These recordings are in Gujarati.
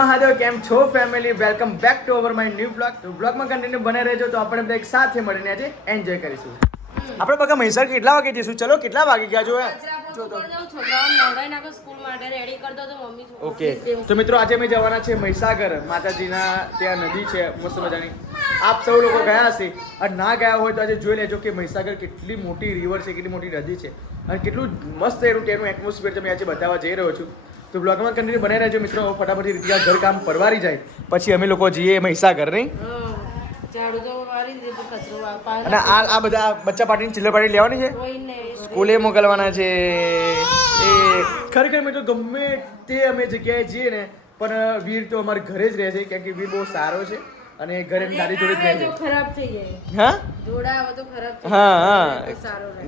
મહાદેવ, કેમ છો family? Welcome back to our my new blog. તો બ્લોગમાં કન્ટિન્યુ બને રહેજો તો આપણે બધા એક સાથે મળીને આજે એન્જોય કરીશું. આપણે બકા મહીસાગર કેટલા વાગે જઈશું? ચલો કેટલા વાગે ગયા જો ઓકે. તો મિત્રો આજે અમે જવાના છે મહીસાગર. માતાજીના ત્યાં નદી છે મસ્ત મજાની. આપ સૌ લોકો ગયા હશે અને ના ગયા હોય તો આજે જોઈ લેજો કે મહીસાગર કેટલી મોટી રિવર છે, કેટલી મોટી નદી છે અને કેટલું મસ્ત એનું એટમોસ્ફિયર તમે આજે બતાવવા જઈ રહ્યો છું. તો બ્લોગમાં કન્ટિન્યુ બનાવી રહેજો મિત્રો. ફટાફટ રીતિકા ઘર કામ પરવારી જાય પછી અમે લોકો જઈએ મહીસાગર. નહીં અને આ બધા બચ્ચા પાર્ટીની ચિલ્લર પાર્ટી લેવાની છે, સ્કૂલે મોકલવાના છે. એ ખરેખર મિત્રો ગમે તે અમે જગ્યાએ જઈએ ને પણ વીર તો અમારા ઘરે જ રહે છે, કેમ કે વીર બહુ સારો છે અને ઘરે દાદી જોડે જ રહે છે. ખરાબ થઈ જાય. હા જોડા આવે તો ખરાબ થઈ હા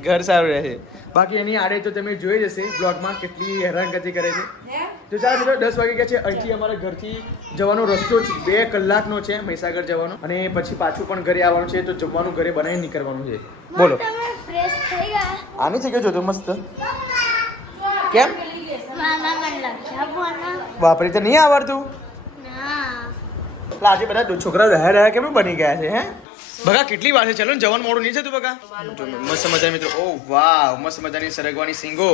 ઘર સારું રહે છે. બાકી એની આડે તો તમે જોઈ જશે બ્લોગમાં કેટલી હેરાનગતિ કરે છે. તો ચાલો મિત્રો 10 વાગે ગયા છે. અહીંથી અમારા ઘરથી જવાનો રસ્તો 2 કલાકનો છે મહીસાગર જવાનો અને પછી પાછું પણ ઘરે આવવાનું છે. તો જમવાનું ઘરે બનાવીને નીકળવાનું છે. બોલો આની છે કે જો તો મસ્ત કેમ વાપરી તો નહીં આવડતું? આજે બધા છોકરા રહ્યા કેમ બની ગયા છે? હે બગા કેટલી વાર છે? ચલો ને જવાનું મોડું નહીં છે તું બગા. મસ્ત મજા મિત્રો. ઓ વાવ, મસ્ત મજાની સરગવાની સિંગો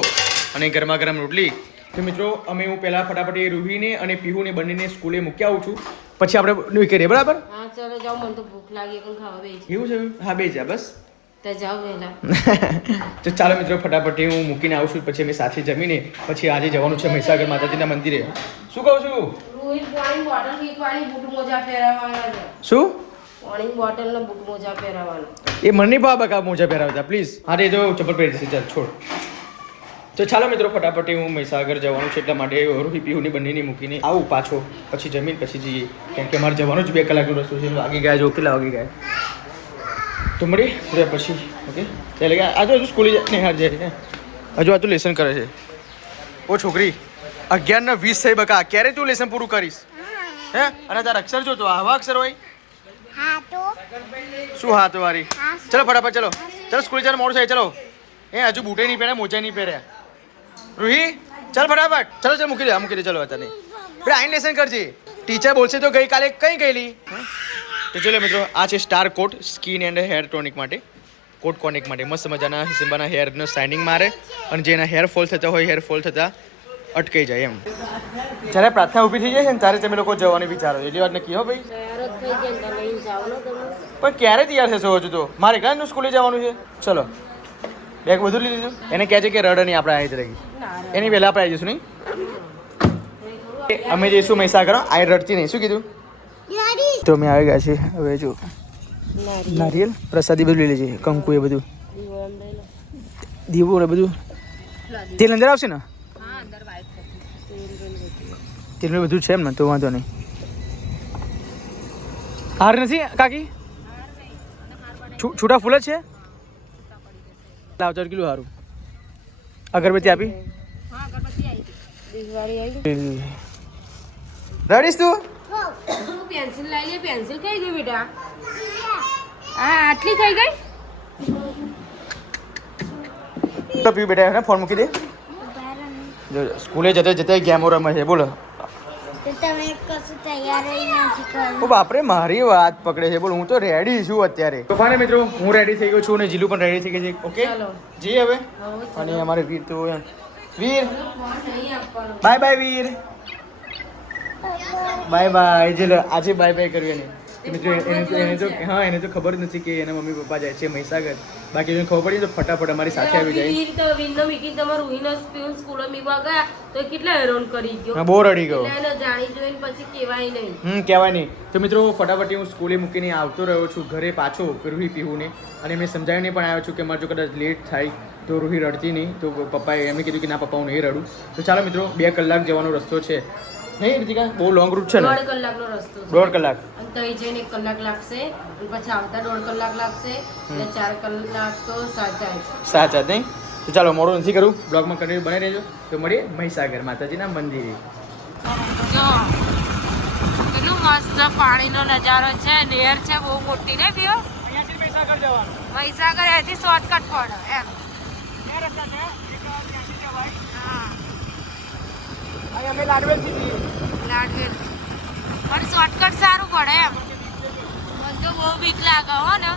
અને ગરમા ગરમ રોટલી. તો મિત્રો હું પહેલા ફટાફટ એ રૂહીને અને પીહુને બંનેને સ્કૂલે મૂકી આવું છું, પછી આપણે નીકળીએ. બરાબર? હા ચાલો જાઓ, મને તો ભૂખ લાગી પણ ખાવા બેસી. એવું છે? હા બે જા બસ. તો જાઓ વહેલા. તો ચાલો મિત્રો ફટાફટ હું મૂકીને આવું છું, પછી અમે સાથે જમીને પછી આજે જવાનું છે મહીસાગર માતાજીના મંદિરે. શું કહું છું? રૂહી પાણી બોટલ પીવાની, બૂટ મોજા પહેરાવવાના છે. શું પાણી બોટલ ને બૂટ મોજા પહેરાવવાના? એ મને નહીં ભાવ બકા મોજા પહેરાવતા પ્લીઝ. હા એ તો ચપ્પલ પહેરી જશે. ચાલ છોડ. તો ચાલો મિત્રો ફટાફટ હું મહીસાગર જવાનું છે, એટલા માટે રૂહી પીહુની બંનેની મૂકીને આવું પાછો, પછી જમીન પછી જઈએ, કેમ કે અમારે જવાનું જ 2 કલાકનો રસ્તો છે. વાગી ગયા જો કેટલા વાગી ગયા તો મળી રહ્યા પછી. ઓકે ચાલે ગયા. હજુ સ્કૂલે જાય હા જાય હજુ આ તું લેસન કરે છે. ઓ છોકરી 11:20 થઈ બકા, ક્યારે તું લેસન પૂરું કરીશ? હે અને તારા અક્ષર જો તો આવા અક્ષર હોય. શું હા તો વારી? ચલો ફટાફટ ચલો ચલો સ્કૂલ જવાનું મોડું થાય. ચલો એ હજુ બૂટે નહીં પહેર્યા, મોજા નહીં પહેર્યા. રૂહી ચાલ ફટાફટ. ચલો ચલો મૂકી દે ચલો અત્યારે ભાઈ આઈને લેસન કરજે. ટીચર બોલશે તો ગઈકાલે કઈ ગયેલી. તો ચલો મિત્રો આ છે star coat skin and hair tonic માટે, કોટ કોનિક માટે. મસ્ત મજાના સિમ્બાના હેરનો શાઇનિંગ મારે અને જેના હેર ફોલ થતા હોય હેર ફોલ થતા અટકાઈ જાય એમ. જ્યારે પ્રાર્થના ઊભી થઈ જાય છે ને ત્યારે તમે લોકો જવાની વિચારો. એટલી વાત નક્કી હો ભાઈ. પણ ક્યારે તૈયાર થશો? હજુ તો મારે એકલાનું સ્કૂલે જવાનું છે. ચલો બેગ બધું લઈ લીધું. એને કહે છે કે રડ નહીં, આપણે આવી જ રહી એની પહેલાં આપણે આવી જઈશું. નહીં અમે જઈશું મહીસાગર. આ રડતી નહીં. શું કીધું? તો અમે આવી ગયા છીએ. હવે જો નારિયેલ પ્રસાદી બધું લઈ લેજે, કંકુ એ બધું, દીવો ને બધું. તેલ અંદર આવશે ને? તેલ બધું છે એમ ને? તો વાંધો નહીં. હાર નથી કાકી? છૂટા ફૂલ જ છે? લાવ 4 કિલો સારું. અગરબત્તી આપી? રડીશ તું? પેન્સિલ લઈ લે. પેન્સિલ કઈ ગઈ બેટા? હા આટલી થઈ ગઈ. પી બેટા એને ફોન મૂકી દે. સ્કૂલે જતા ગેમો રમે છે. બોલો ઓ બાપરે મારી વાત પકડે છે. બોલો હું તો રેડી છું અત્યારે. તો ફાઇનલ મિત્રો હું રેડી થઈ ગયો છું અને જીલુ પણ રેડી થઈ ગઈ છે. ઓકે જી હવે. અને અમારે વીર તો વીર બાય બાય વીર બાય બાય. જીલો આજે બાય બાય કર્યું એને મિત્રો. એને તો ખબર જ નથી કે એના મમ્મી પપ્પા જાય છે મહીસાગર. બાકી એને ખબર પડી તો ફટાફટ અમારી સાથે આવી જાય. કેટલા હેરાન કરી ગયો. બહુ રડી ગયો. જાણી જોઈને પછી કહેવાય નહીં. કહેવાય નહીં. તો મિત્રો ફટાફટ હું સ્કૂલે મૂકીને આવતો રહ્યો છું ઘરે પાછો રૂહી પીહુને. અને મેં સમજાવીને પણ આવ્યો છું કે મારે જો કદાચ લેટ થાય તો રૂહી રડતી નહીં. તો પપ્પાએ એમને કીધું કે ના પપ્પા હું નહીં રડું. તો ચાલો મિત્રો 2 કલાક જવાનો રસ્તો છે. નહીં રીતિકા બહુ લોંગ રૂટ છે ને? 1.5 કલાકનો રસ્તો. 1.5 કલાક. અને તઈ જઈને 1 કલાક લાગશે અને પછી આવતા 1.5 કલાક લાગશે એટલે 4 કલાક તો સાચા નહીં. તો ચાલો મોડું નથી કરું. બ્લોગમાં કન્ટિન્યુ બની રહેજો. તો મળીએ મહીસાગર માતાજીના મંદિરે. કેટલું મસ્ત પાણીનો નજારો છે. નહેર છે બહુ મોટી ને પીઓ. અહીંયાથી મહીસાગર જવાનું. મહીસાગર અહીંયાથી શોર્ટકટ પડે એમ. બે રસ્તા છે. એક ત્યાંથી જવાય. હા અહીં અમે લાડવેલથી જઈએ. લાડવેલ પણ શોર્ટકટ સારું પડે એમ. મને તો બહુ બીક લાગે હો ને.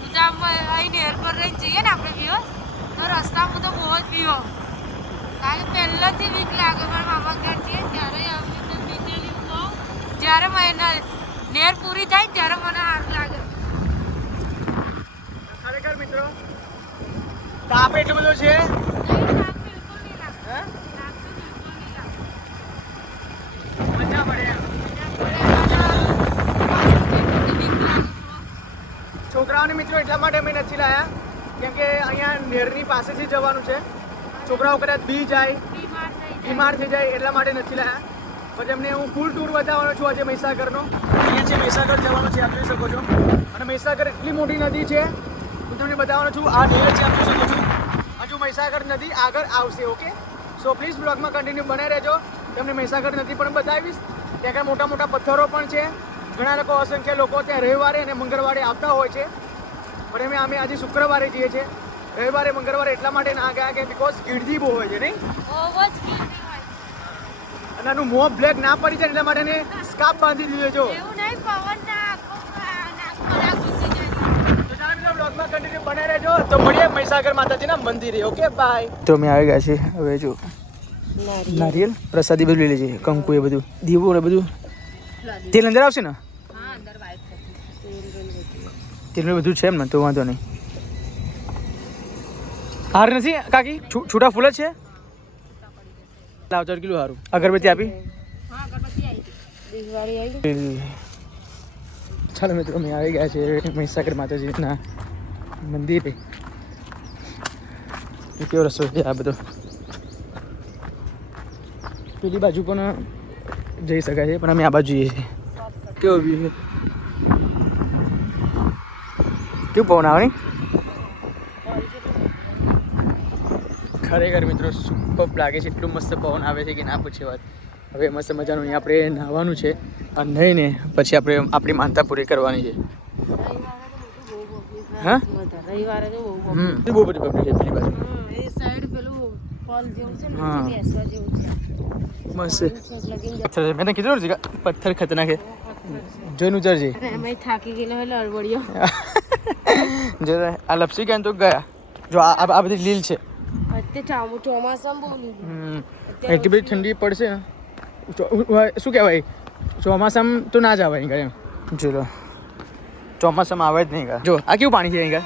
હું તો આમ અહીં નેર પર રહીને જઈએ ને આપણે બીઓ તો રસ્તામાં તો બહુ જ બીઓ. કારણ કે પહેલાંથી બીક લાગે પણ મામા ઘર છે ત્યારે અમે તો બીજેલી બહુ. જ્યારે મને નેર પૂરી થાય ને ત્યારે મને સારું લાગે. ખરેખર મિત્રો તાપ એટલો બધો છે. મજા પડે એમ. છોકરાઓને મિત્રો એટલા માટે અમે નથી લાયા કેમ કે અહીંયા નેરની પાસેથી જવાનું છે. છોકરાઓ કદાચ બી જાય બીમાર થઈ જાય એટલા માટે નથી લાયા. પછી એમને હું ફૂલ ટૂર બતાવવાનો છું આજે મહીસાગરનો. અહીંયા છે મહીસાગર જવાનું છે આપ જોઈ શકો છો. અને મહીસાગર એટલી મોટી નદી છે હું તમને બતાવવાનો છું. આ નેર છે આપ જોઈ શકો છો. હજુ મહીસાગર નદી આગળ આવશે. ઓકે સો પ્લીઝ બ્લોગમાં કન્ટિન્યુ બનાવી રહેજો. તમને મહીસાગર નદી પણ બતાવીશ. ત્યાં કાંઈ મોટા મોટા પથ્થરો પણ છે. ઘણા લોકો અસંખ્ય લોકો ત્યાં રવિવારે અને મંગળવારે આવતા હોય છે. પણ અમે આજે શુક્રવારે જઈએ છીએ. રવિવારે મંગળવારે એટલા માટે ના ગયા કે બિકોઝ ગીર્દી બહુ હોય છે નહીં. અને આનું મોં બ્લેક ના પડી જાય એટલા માટે એને સ્કાર્ફ બાંધી દીધો છો. બ્લોગમાં કન્ટિન્યુ બનાવી રહેજો. તો મળીએ મહીસાગર માતાજીના મંદિરે. Okay bye. તો અમે આવી ગયા છે. હવે જો નારિયેલ પ્રસાદી બધું લઈ લેજે. કંકુ એ બધું દીવો ને બધું. તેલ અંદર આવશે ને? તેલ બધું છે એમ ને તો વાંધો નહીં. હાર નથી કાકી? છૂટા ફૂલ જ છે. લાવજો કિલો સારું. અગરબત્તી આપી. ચાલો મિત્રો અમે આવી ગયા છે મહીસાગર માતાજીના મંદિરે. કેવો રસ્તો છે આ બધો. પેલી બાજુ પણ જઈ શકાય છે પણ અમે આ બાજુ જઈએ છીએ. કેવો વ્યૂ છે. કેવું પવન આવે નહીં? ખરેખર મિત્રો સુપર લાગે છે. એટલું મસ્ત પવન આવે છે કે ના પૂછે વાત. હવે મસ્ત મજાનું અહીંયા આપણે નહાવાનું છે અને નહીને પછી આપણે આપણી માનતા પૂરી કરવાની છે. હા બહુ બધી પબ્લિક છે પેલી બાજુ. હા મસ્ત મેં કીધું ને પથ્થર ખતરનાક છે. જોઈને ઉતરજે. થાકી ગયેલા અડવડિયો જો આ લપસી ગયા તો ગયા. જો આ બધી લીલ છે. એટલી બધી ઠંડી પડશે ને શું કહેવાય ચોમાસામાં તો ના જ આવે અહીં એમ. ચલો ચોમાસામાં આવે જ નહીં ગયા. જો આ કેવું પાણી છે અહીં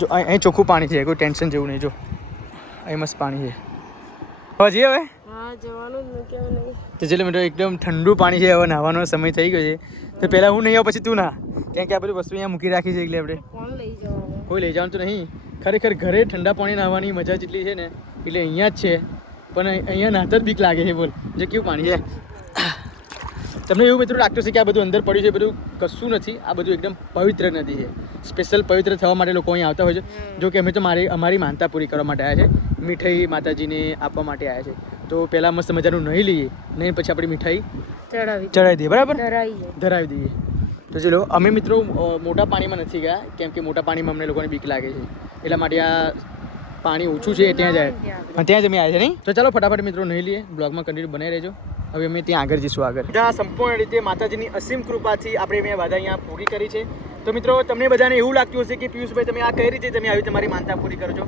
જો અહીં ચોખ્ખું પાણી છે. કોઈ ટેન્શન જેવું નહીં. જો અહીં મસ્ત પાણી છે. હવે જઈએ હવે તો ચલો મિત્રો એકદમ ઠંડુ પાણી છે. હવે નહાવાનો સમય થઈ ગયો છે તો પહેલાં હું નહીં આવું પછી તું ના. કેમ કે આ બધી વસ્તુ અહીંયા મૂકી રાખી છે એટલે આપણે કોઈ લઈ જવાનું તો નહીં. ખરેખર ઘરે ઠંડા પાણી નાહવાની મજા જેટલી છે ને એટલે અહીંયા જ છે. પણ અહીંયા નાહતા જ બીક લાગે છે. બોલ જે કેવું પાણી છે. તમને એવું મિત્રો લાગતું છે કે આ બધું અંદર પડ્યું છે. બધું કશું નથી. આ બધું એકદમ પવિત્ર નદી છે. સ્પેશિયલ પવિત્ર થવા માટે લોકો અહીં આવતા હોય છે. જો કે અમે તો અમારી માનતા પૂરી કરવા માટે આવ્યા છે. મીઠાઈ માતાજીને આપવા માટે આવ્યા છે. તો પહેલાં મસ્ત મજાનું નહીં લઈએ નહીં પછી આપણી મીઠાઈ ચડાવી દઈએ. બરાબર ધરાવી દઈએ. તો ચલો અમે મિત્રો મોટા પાણીમાં નથી ગયા કેમ કે મોટા પાણીમાં અમને લોકોને બીક લાગે છે. એટલા માટે આ પાણી ઓછું છે ત્યાં જાય ત્યાં જ અમે આવ્યા છે નહીં. તો ચાલો ફટાફટ મિત્રો નહીં લઈએ. બ્લોગમાં કન્ટિન્યુ બનાવી રહેજો. હવે અમે ત્યાં આગળ જઈશું. આગળ ત્યાં સંપૂર્ણ રીતે માતાજીની અસીમ કૃપાથી આપણે મેં બધા અહીંયા પૂરી કરી છે. તો મિત્રો તમને બધાને એવું લાગતું હશે કે પિયુષભાઈ તમે આ કઈ રીતે તમે આવી તમારી માનતા પૂરી કરજો.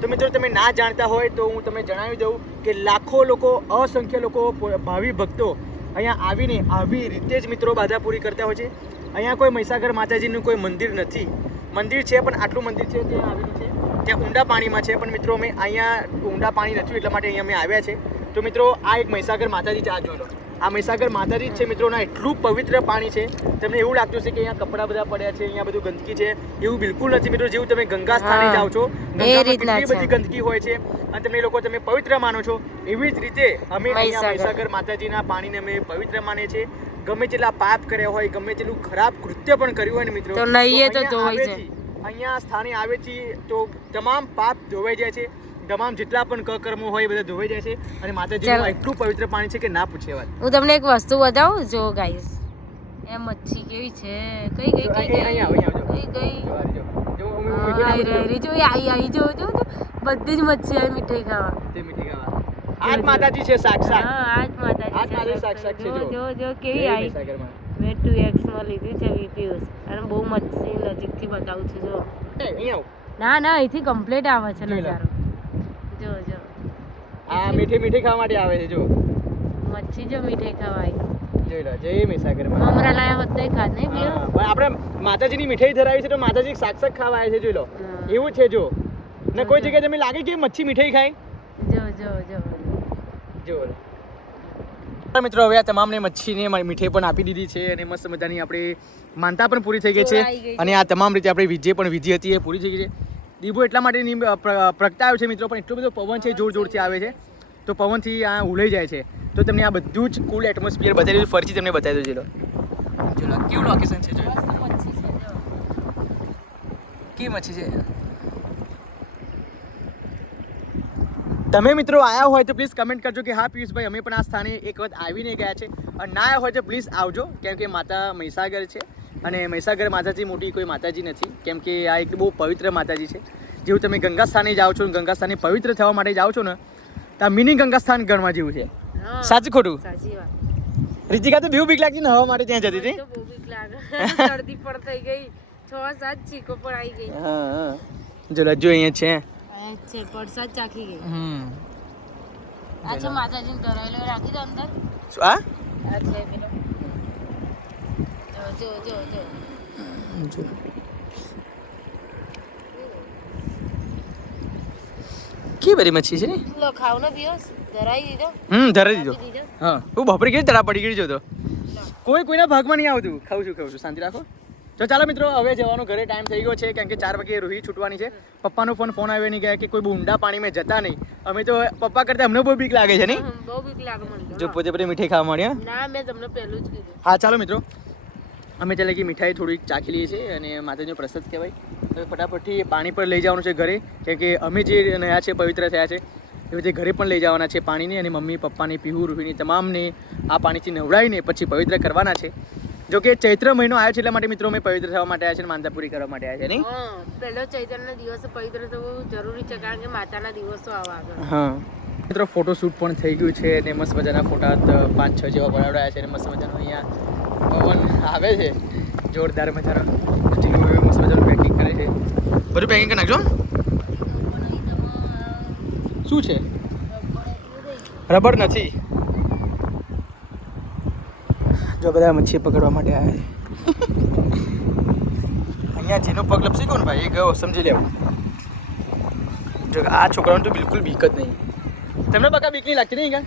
તો મિત્રો તમે ના જાણતા હોય તો હું તમને જણાવી દઉં કે લાખો લોકો અસંખ્ય લોકો ભાવિ ભક્તો અહીંયા આવીને આવી રીતે જ મિત્રો બાધા પૂરી કરતા હોય છે. અહીંયા કોઈ મહીસાગર માતાજીનું કોઈ મંદિર નથી. મંદિર છે પણ આટલું મંદિર છે ત્યાં આવેલું છે. ત્યાં ઊંડા પાણીમાં છે પણ મિત્રો અમે અહીંયા ઊંડા પાણી નથી એટલા માટે અહીંયા અમે આવ્યા છે. તો મિત્રો આ એક મહીસાગર માતાજી છે. આ જોઈ લો આ મહીસાગર માતાજી છે મિત્રોના. એટલું પવિત્ર પાણી છે. તમને એવું લાગતું છે કે અહીંયા કપડાં બધા પડ્યા છે અહીંયા બધું ગંદકી છે એવું બિલકુલ નથી મિત્રો. જેવું તમે ગંગા સ્થાને જાઓ છો ગંગામાં કેટલી બધી ગંદકી હોય છે અને તમે લોકો તમે પવિત્ર માનો છો એવી જ રીતે અમે અહીંયા મહીસાગર માતાજીના પાણીને અમે પવિત્ર માનીએ છીએ. ગમે તેટલા પાપ કર્યા હોય ગમે તેટલું ખરાબ કૃત્ય પણ કર્યું હોય ને મિત્રો અહીંયા સ્થાને આવે છે તો તમામ પાપ ધોવાઈ જાય છે. તમામ જેટલા પણ કર્મો હોય એ બધા ધોવાઈ જાય છે અને માતાજીનું એટલું પવિત્ર પાણી છે કે ના પૂછે વાત. હું તમને એક વસ્તુ બતાવું જો ગાઈસ. એ મચ્છી કેવી છે. કઈ ગઈ બધી જ મચ્છી આવી મીઠાઈ ખાવા. આજ માતાજી છે સાક્ષાત. આજ માતાજી આ તારી સાક્ષાત છે જો કેવી આવી મહીસાગરમાં મેં 2x માં લીધી છે વીપીયુસ અને બહુ મચ્છી નજીકથી બતાવું છું જો અહીંયા ના અહીંથી કમ્પ્લીટ આવે છે નજારો જો આ મીઠી ખાવા માટે આવે છે જો મચ્છી જો મીઠી ખવાય જોઈ લો જય મહીસાગરમાં મમરા લાયા હોત નહીં ખાત નહીં પીઓ પણ આપણે માતાજીની મીઠાઈ ધરાવી છે તો માતાજી સાક્ષાત ખાવા આવે છે જોઈ લો એવું છે જો ને કોઈ જગ્યાએ તમને લાગે કે મચ્છી મીઠાઈ ખાય જો મિત્રો હવે આ તમામને મચ્છીને મીઠાઈ પણ આપી દીધી છે અને મસ્ત મજાની આપણી માનતા પણ પૂરી થઈ ગઈ છે અને આ તમામ રીતે આપણી વિધિ હતી એ પૂરી થઈ ગઈ છે દીવો એટલા માટે પ્રગટાયો છે મિત્રો પણ એટલો બધો પવન છે જોરથી આવે છે તો પવનથી આ ઉલાઈ જાય છે તો તમને આ બધું જ કુલ એટમોસ્ફિયર બતાવી દીધું ફરીથી તમને બતાવી દો ચલો કેવું લોકેશન છે કેવી મચ્છી છે તમે મિત્રો આયા હોય તો પ્લીઝ કમેન્ટ કરજો કે હા પિયુષભાઈ અમે પણ આ સ્થાને એક વખત આવીને ગયા છે અને ના આવ્યા હોય તો પ્લીઝ આવજો કેમ કે માતા મહીસાગર છે અને મહીસાગર માતાજી મોટી કોઈ માતાજી નથી કેમ કે આ એક બહુ પવિત્ર માતાજી છે જેવું તમે ગંગા સ્થાને જાઓ છો ગંગા સ્થાને પવિત્ર થવા માટે જાઓ છો ને તો આ મિની ગંગા સ્થાન ગણવા જેવું છે સાચું ખોટું સાચી વાત રીતિકા તો બીક લાગતી ને હવા માટે ત્યાં જતી હતી બહુ બીક લાગે શરદી પણ થઈ ગઈ 6-7 ચીકો પણ આવી ગઈ હા જો લજ્જો અહીંયા છે છે પરસાદ ચાખી ગઈ અચ્છા માતાજીને ધરાયેલો રાખી દો અંદર શું આ છે પેલો જો કે બરી મચ્છી છે ને લો ખાવ ને પીઓ ધરાઈ દીધો ધરાઈ દીધો હા હું બપોરે કેવી તળા પડી ગઈ જો તો કોઈના ભાગમાં નહીં આવતું ખાઉં છું શાંતિ રાખો તો ચાલો મિત્રો હવે જવાનો ઘરે ટાઈમ થઈ ગયો છે કારણ કે 4 વાગે રૂહી છૂટવાની છે પપ્પાનો ફોન આવ્યો નહીં ગયા કે કોઈ બહુ ઊંડા પાણીમાં જતા નહીં અમે તો પપ્પા કરતા અમને બહુ બીક લાગે છે નહીં બહુ બીક લાગે મને જો પોતે મીઠાઈ ખાવા મળ્યા ના મેં તમને પહેલું જ કીધું હા ચાલો મિત્રો અમે ચાલે કે મીઠાઈ થોડીક ચાખી લઈએ છીએ અને માતાજીનો પ્રસાદ કહેવાય હવે ફટાફટથી પાણી પર લઈ જવાનું છે ઘરે કેમ કે અમે જે નયા છે પવિત્ર થયા છે એવી રીતે ઘરે પણ લઈ જવાના છે પાણીને અને મમ્મી પપ્પાની પીહુ રૂહીની તમામને આ પાણીથી નવડાવીને પછી પવિત્ર કરવાના છે જો કે ચૈત્ર મહિનો આવ્યો છે એટલા માટે મિત્રો અમે પવિત્ર થવા માટે આવ્યા છે માનતા પૂરી કરવા માટે આવ્યા છે નહીં પહેલો ચૈત્રના દિવસે પવિત્ર થવું જરૂરી છે કારણ કે માતાના દિવસો આવા આગળ હા મિત્રો ફોટો શૂટ પણ થઈ ગયું છે અને મસ્ત મજાના ફોટા 5-6 જેવા પડાવડાયા છે અને મસ્ત મજાનો અહીંયા પવન આવે છે જોરદાર મજાનો મસ્ત મજાનું પેકિંગ કરે છે બધું પેકિંગ કરી નાખજો શું છે રબર નથી જો બધા મચ્છી પકડવા માટે આવ્યા છે અહીંયા જેનો પગ લપસી ગયો ને ભાઈ એ ગયો સમજી લેવું જો આ છોકરાઓને તો બિલકુલ બીક જ નહીં તમને બકા બીક નહીં લાગતી નહીં કાં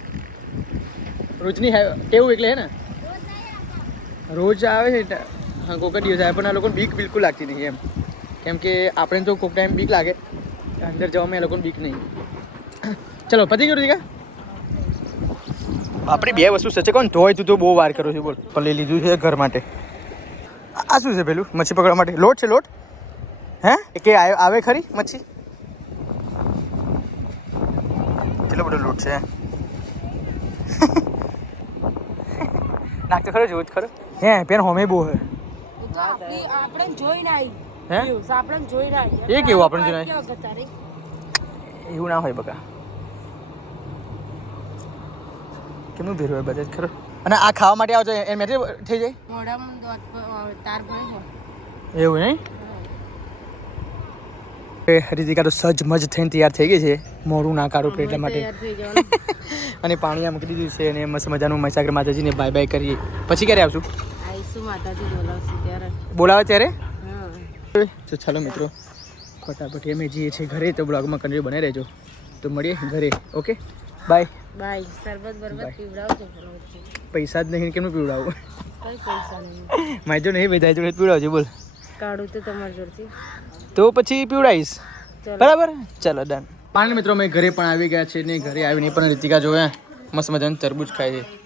રોજની કેવું એટલે હે ને રોજ આવે છે હા કોક જ દિવસ આવે પણ આ લોકોને બીક બિલકુલ લાગતી નહીં એમ કેમ કે આપણે તો કોક ટાઈમ બીક લાગે અંદર જવામાં એ લોકોને બીક નહીં ચલો પતી ગયું રીતિકા આપણે બે વસ્તુ સચે કોણ ધોય તું તો બહુ વાર કરું છું બોલ પણ લઈ લીધું છે ઘર માટે આ શું છે પેલું મચ્છી પકડવા માટે લોટ છે લોટ હે કે આવે ખરી મચ્છી કેટલો બધો લોટ છે નાખતો ખરો જોવું જ ખરો હે પેન હોમે બહુ હે આપણે જોઈને આવી હે આપણે જોઈને આવી એ કેવું આપણે જોઈને એવું ના હોય બકા કેમનું ભેરું હોય બધા ખરો અને આ ખાવા માટે આવજો એ મેથી થઈ જાય મોઢામાં તાર પડે એવું નહીં રીતિકા તો સજ મજ થઈને તૈયાર થઈ ગઈ છે મોડું ના કાઢું પડે એટલા માટે અને પાણી આ મૂકી દીધું છે અને મસ્ત મજાનું મહીસાગર માતાજીને બાય બાય કરીએ પછી ક્યારે આવશું આવીશું માતાજી બોલાવશે ત્યારે બોલાવે ત્યારે તો ચાલો મિત્રો ફટાફટ અમે જઈએ છીએ ઘરે તો બ્લોગમાં કન્ટિન્યુ બને રહેજો તો મળીએ ઘરે ઓકે બાય બાય શરબત બરબત પીવડાવજો પૈસા જ નહીં કેમનું પીવડાવું કઈ પૈસા નહીં મારી જો નહીં ભાઈ જોડે પીવડાવજો બોલ કાઢું તો તમારી જોડથી તો પછી પીવડાવીશ બરાબર ચાલો ડન પાણી મિત્રો અમે ઘરે પણ આવી ગયા છે ને ઘરે આવીને પણ રીતિકા જોયા મસ્ત મજાનું તરબૂચ ખાય છે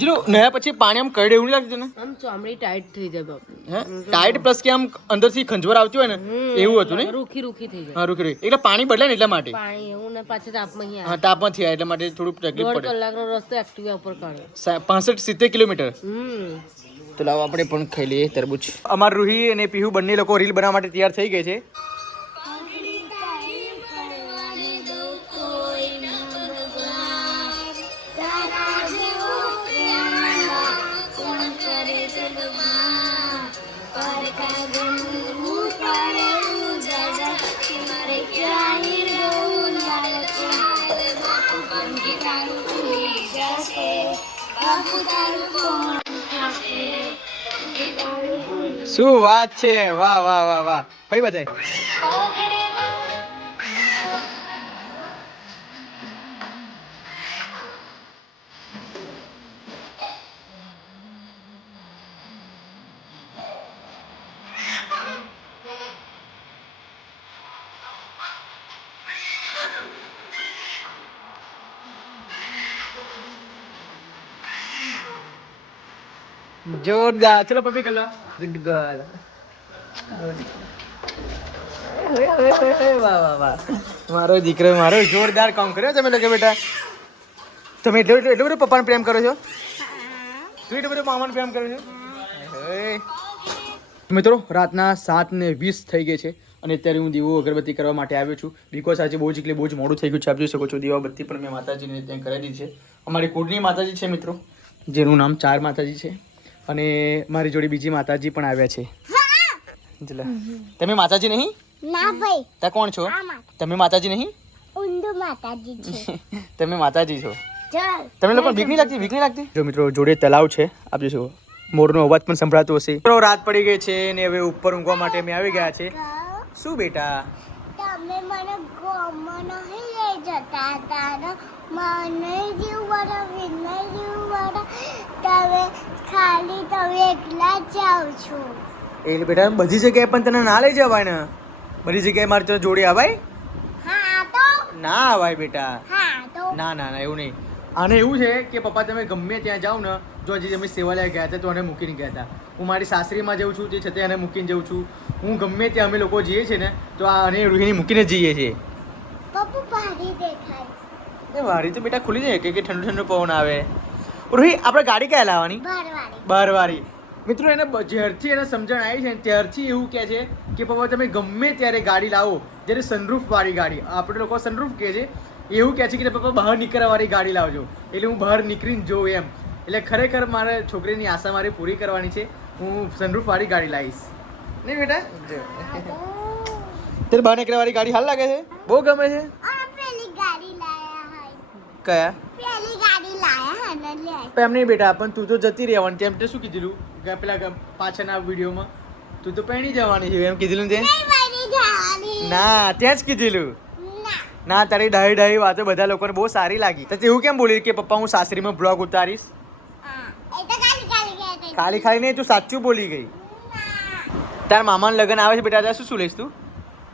જીરો નયા પછી પાણી આમ કરડે એવું નહીં લાગતું ને આમ ચામડી ટાઈટ થઈ જાય બાપ હે ટાઈટ પ્લસ કે આમ અંદરથી ખંજવર આવતી હોય ને એવું હતું ને રૂખી રૂખી થઈ જાય હા રૂખી એટલે પાણી બદલાય ને એટલા માટે પાણી એવું ને પાછું તાપમાં અહીંયા હા તાપમાં થયા એટલા માટે થોડુંક તકલીફ પડે 1.5 કલાકનો રસ્તો એક્ટિવા ઉપર કાઢે 65-70 કિલોમીટર તો લાવો આપણે પણ ખાઈ લઈએ તરબૂચ અમાર રૂહી અને પીહુ બંને લોકો રીલ બનાવવા માટે તૈયાર થઈ ગઈ છે શું વાત છે, વાહ વાહ વાહ વાહ. ફરી બતાય. જોરદાર. ચલો પપ્પી કર લો. Good girl. વાહ વાહ વાહ. મારો દીકરો મારો જોરદાર કામ કર્યો તમે લોકો બેટા. તમે એટલું બધું પપ્પાને પ્રેમ કરો છો? તું એટલું બધું મામાને પ્રેમ કરો છો? મિત્રો રાતના 7:20 થઈ ગઈ છે અને અત્યારે હું દીવો અગરબત્તી કરવા માટે આવ્યો છું. બિકોઝ આજે બહુ જ મોડું થઈ ગયું છે. આપ જોઈ શકો છો દીવાબત્તી પણ મેં માતાજીને ત્યાં કરાવી દીધી છે. અમારી કુળની માતાજી છે મિત્રો, જેનું નામ ચાર માતાજી છે અને મારી જોડે બીજી માતાજી પણ આવ્યા છે. તમે માતાજી નહીં? ના ભાઈ. તા કોણ છો? તમે માતાજી નહીં? ઊંધું માતાજી છે. તમે માતાજી છો. ચાલ. તમે લોકો બીક નહીં લાગતી? જો મિત્રો જોડે તલાવ છે, આપ જોશો મોરનો અવાજ પણ સંભળાતો હશે. રાત પડી ગઈ છે ને હવે ઉપર ઊંઘવા માટે અમે આવી ગયા છે. શું બેટા? તમે મને ગોમાં નહીં લઈ જતા હતા ને, મને જીવવાના વિનય જીવવાના, તમે એકલા જ જાઓ છો. એટલે બેટા બધી જગ્યાએ પણ તને ના લઈ જવાય ને. બધી જગ્યાએ મારે તો જોડે આવાય? હા તો ના આવાય બેટા. હા તો ના ના ના એવું નહીં. આને એવું છે કે પપ્પા તમે ગમે ત્યાં જાઓ ને, જો હજી અમે સેવાલય ગયા હતા તો એને મૂકીને ગયા હતા. હું મારી સાસરીમાં જાઉં છું તે છતાં એને મૂકીને જાઉં છું. હું ગમે ત્યાં અમે લોકો જઈએ છીએ ને તો આ અને રૂહીને મૂકીને જ જઈએ છીએ. પપ્પુ ભારી દેખાય. એ વારી તો બેટા ખુલી જાય કે ઠંડુ ઠંડુ પવન આવે. રૂહી આપણે ગાડી ક્યાં લાવવાની? ભરવાડી. બારવારી. મિત્રો એને જ્યારથી એને સમજણ આવી છે ને ત્યારથી એવું કહે છે કે પપ્પા તમે ગમે ત્યારે ગાડી લાવો, જ્યારે સનરૂફ વાળી ગાડી, આપણે લોકો સનરૂફ કહે છે, એવું કહે છે કે પપ્પા બહાર નીકળવાવાળી ગાડી લાવજો. એટલે હું બહાર નીકળીને જોઉં એમ. એટલે ખરેખર મારે છોકરીની આશા મારી પૂરી કરવાની છે. હું સનરૂફ વાળી ગાડી લાવીશ. નહીં બેટા? ત્યારે બહાર નીકળવાવાળી ગાડી હાલ લાગે છે? બહુ ગમે છે? પેલી ગાડી લાયા હોય. કયા? પેલી ગાડી લાયા હને લે. એમ નહીં બેટા, પણ તું તો જતી રહેવાની. તેમ તે શું કીધેલું પેલા પાછળના વિડીયોમાં? તું તો પહેણી જવાની છે એમ કીધેલું તે? નહીં બની જવાની. ના, ત્યાં જ કીધેલું. ના. ના, તારી ડાહી વાતો બધા લોકોને બહુ સારી લાગી. તો એવું કેમ બોલી કે પપ્પા હું સાસરીમાં બ્લોગ ઉતારીશ? એ તો ખાલી ખાલી ખાલી નહીં, તું સાચું બોલી ગઈ. તાર મામાના લગ્ન આવે છે બેટા, ત્યાં શું લઈશ તું?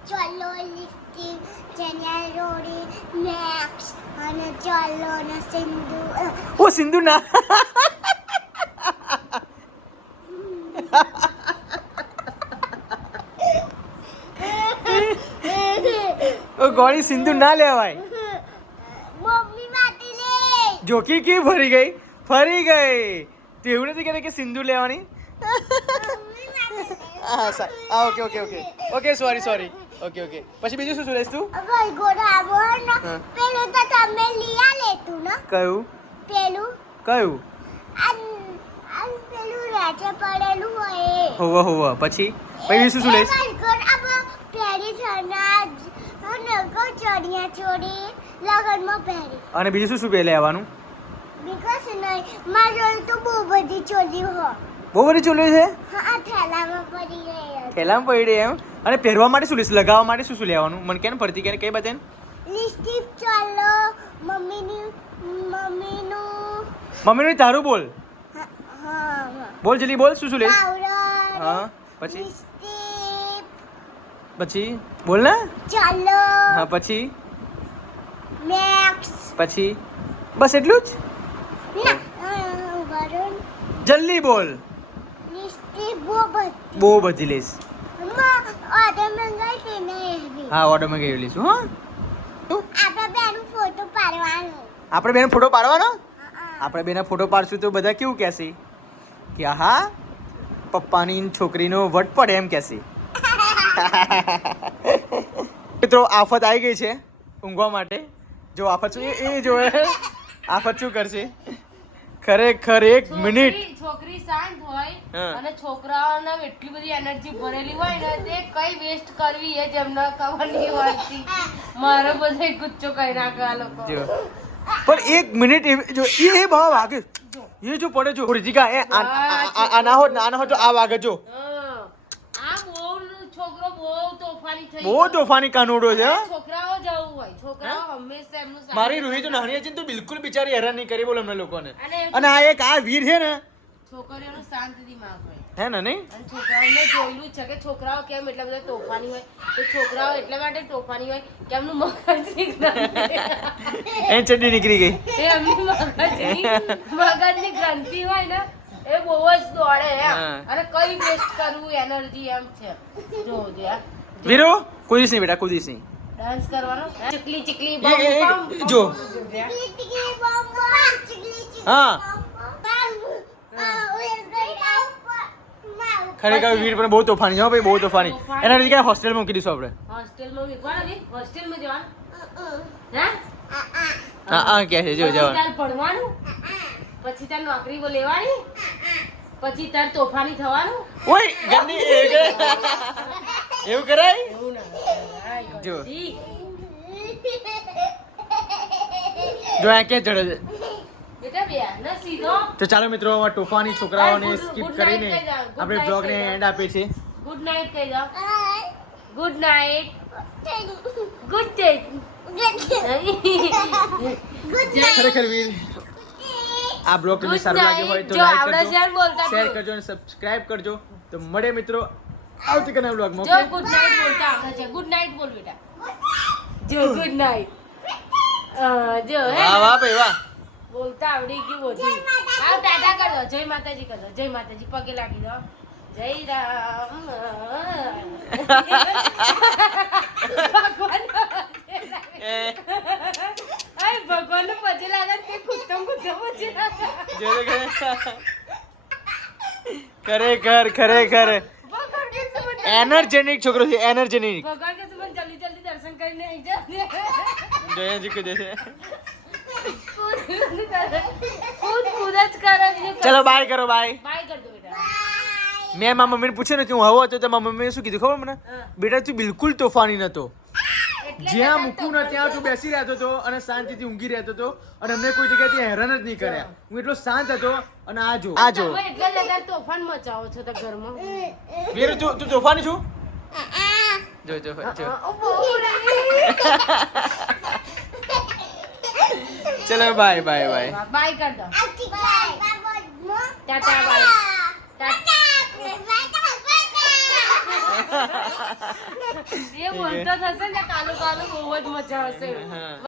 ચલો લિપસ્ટિક, ચણિયા ચોળી, મેક્સ અને ચલો ને સિંદૂર. ઓ સિંધુ ના. ઓ ગોળી સિંધુ ના લેવાય. મમ્મી માટે લે. જોકી કે ફરી ગઈ. તું એવું નથી કહેતી કે સિંધુ લેવાની? મમ્મી માટે લે. Okay sorry. ઓકે પછી બીજું શું લઈશ તું? અગર ગોરાબો ને હા. પેલું તો તમે લીયા લેતું ને. કયું? પેલું કયું? આ પેલું રાચે પડેલું હોય એ. હોવા પછી બીજું શું લઈશ? પહેરી છે અને ચણિયા ચોળી લગનમાં પહેરી. અને બીજું શું પહેલે આવવાનું? બીકોઝ નહીં મારી જોડે તો બહુ બધી ચોલી હોય. બહુ બધી ચોલી છે? હા થેલામાં પડી ગઈ હતી. થેલામાં પડી એમ. અને પહેરવા માટે શું લઈશ? લગાવવા માટે શું લેવાનું? મને કેમ ફરતી કે કઈ બતાય? લિપસ્ટિક ચાલો મમ્મીનું તારું બોલ. હા બોલ જલ્દી બોલ. શું લઈશ? પાવડર. હા પછી લિપસ્ટિક બોલ ને. ચાલો હા પછી મેક્સ. બસ એટલું જ? ના વરુણ જલ્દી બોલ. લિપસ્ટિક બહુ બધી લઈશ. ઓર્ડર મંગાઈ કે નહીં? હા ઓર્ડરમાં ગઈ લઈશું. હા આપણા બેનું ફોટો પાડવાનો. આપણે બેનો ફોટો પાડવાનો? આપણે બેના ફોટો પાડશું તો બધા કેવું કહેશે કે હા પપ્પાની છોકરીનો વટ પડે એમ કહેશે. મિત્રો આફત આવી ગઈ છે ઊંઘવા માટે. જો આફત શું એ જોવે આફત શું કરશે ખરેખર. 1 મિનિટ છોકરી શાંત હોય હા. અને છોકરાઓને એટલી બધી એનર્જી ભરેલી હોય ને તે કઈ વેસ્ટ કરવી એ જેમને ખબર નહીં હોતી. મારો બધો ગુચ્ચો કરી નાખે આ લોકો. જો પણ 1 મિનિટ જો એ ભાવ વાગે ये जो પડે જો રીતિકા એ આ ના હોત તો આ વાગે જો આ છોકરો બહુ તોફાની થઈ બહુ તોફાની કાનુડો છે હો. છોકરાઓ જવું હોય છોકરાઓ હંમેશા એમનું સારું મારી રૂહી તો નાની હતી ને તો બિલકુલ બિચારી હેરાન નહીં કરી બોલો અમને લોકોને અને અને આ એક આ વીર છે ને છોકરીઓનો શાંત દિમાગ હોય હે ને નહીં અને છોકરાઓને જોયેલું છે કે છોકરાઓ કેમ એટલા બધા તોફાની હોય તો છોકરાઓ એટલા માટે તોફાની હોય કે એમનું એ ચડ્ડી નીકળી ગઈ એમની મગજની ગ્રંથિ હોય ને એ બહુ જ દોડે એમ હા. અને કઈ વેસ્ટ કરવું એનર્જી એમ છે જો વીરો કોઈ દિવસ નહીં બેટા કોઈ દિવસ નહીં ડાન્સ કરવાનો ચીકલી ચીકલી એ, બમ એ, બમ જો. ચીકલી બમ બમ, ચીકલી ચીકલી હા બમ બમ. ખરેખર વીર પણ બહુ તોફાની છે હો ભાઈ બહુ તોફાની એના લીધે ક્યાં હોસ્ટેલમાં મૂકી દઈશું આપણે હોસ્ટેલમાં મૂકવાના બી હોસ્ટેલમાં જવાનું હે હા કે છે જો પછી જવાનું તાર ભણવાનું પછી તાર નોકરી લેવાની પછી તાર તોફાની થવાનું ઓય ગંદી એવું કરાય એવું ના જો. ઈ. જો આ ક્યાં ચડે છે બેટા બે ને સીધો તો ચાલો મિત્રો આવા તોફાની છોકરાઓને Good- સ્કીપ good કરીને night કહી જાઓ, good આપણે night બ્લોગને કહી જાઓ. એન્ડ આપીએ છીએ ગુડ નાઇટ કહી જાઓ ગુડ નાઇટ ગુડ ડે ખરેખર વીર આ બ્લોગ તમને Good સારું લાગ્યું હોય night. તો જો લાઈક આવડે છે કરજો બોલતા શેર જો. કરજો અને સબસ્ક્રાઇબ કરજો તો મળે મિત્રો આવતીકાલના બ્લોગમાં જો ઓકે ગુડ નાઇટ બોલતા આવડે છે ગુડ નાઇટ બોલ બેટા જો ગુડ નાઇટ જો હે વાહ વાહ ભાઈ વાહ બોલતા આવડી ગયું બધું આવ ટાટા કરી દો જય માતાજી કરી દો જય માતાજી પગે લાગી દો જય રામ ભગવાન ભગવાન નો પગે લાગે તે કુત્તમ પગે લાગે ખરેખર ખરેખર ભગવાન કે છે મને એનર્જેટિક છોકરો છે એનર્જેટિક ભગવાન કે છે મને જલ્દી જલ્દી દર્શન કરીને આવી જા જયાજી કહી દેશે કૂદ કૂદ જ કરે છે ચલો બાય કરો બાય બાય કર દો બેટા મેં મારા મમ્મીને પૂછ્યું ને કે હું આવો હતો તો મારા મમ્મીએ શું કીધું ખબર મને હા. બેટા તું બિલકુલ તોફાની નતો એટલે જ્યાં બેટા મૂકું ને ત્યાં તું બેસી રહેતો હતો અને શાંતિથી ઊંઘી રહેતો હતો અને અમને કોઈ જગ્યાએથી હેરાન જ નહીં કર્યા હું એટલો શાંત હતો અને આ જો તમે એટલે જ અત્યારે તોફાન મચાવો છો તો ઘરમાં વીર તું તોફાની છું જો જો જો ચલો બાય બાય બાય બાય કર દો ટાટા બાય એ બોલતો થશે ને કાલું કાલું બહુ જ મજા આવશે હા